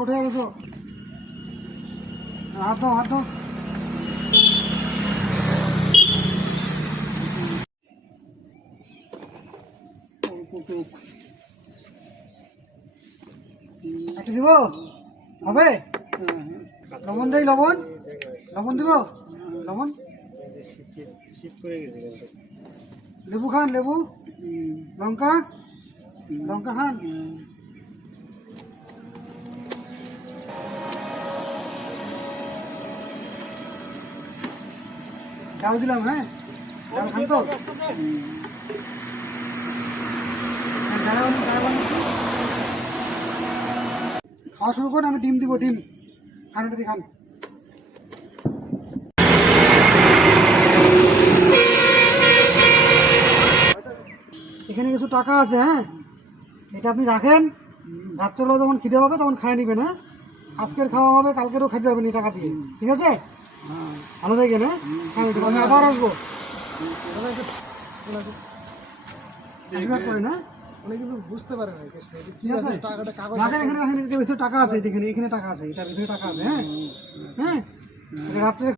Out হয়ে গেছো। হাত দাও, হাত দাও। একটা দিব হবে? লবণ দেই, লবণ লবণ দিব, লবণ। লেবু খান, লেবু, লঙ্কা, লঙ্কা খান। ডাল দিলাম, হ্যাঁ ডাল খান তো। খাওয়া শুরু করুন, আমি ডিম দিব, ডিম খান, এটা দিয়ে খান। এখানে কিছু টাকা আছে, হ্যাঁ এটা আপনি রাখেন, রাত্রেবেলা যখন খিদে পাবে তখন খাই নেবেন। হ্যাঁ আজকের খাওয়া হবে, কালকেরও খাইতে পারবেন এই টাকা দিয়ে, ঠিক আছে? ভালো থাকেন, হ্যাঁ খান, একটু আমি আবার আসবো। করেন, হ্যাঁ বুঝতে পারে না ঠিক আছে। রাখেন, এখানে রাখেন, এটার ভিতরে টাকা আছে, যেখানে এখানে টাকা আছে, এটার ভিতরে টাকা আছে। হ্যাঁ হ্যাঁ রাত্রে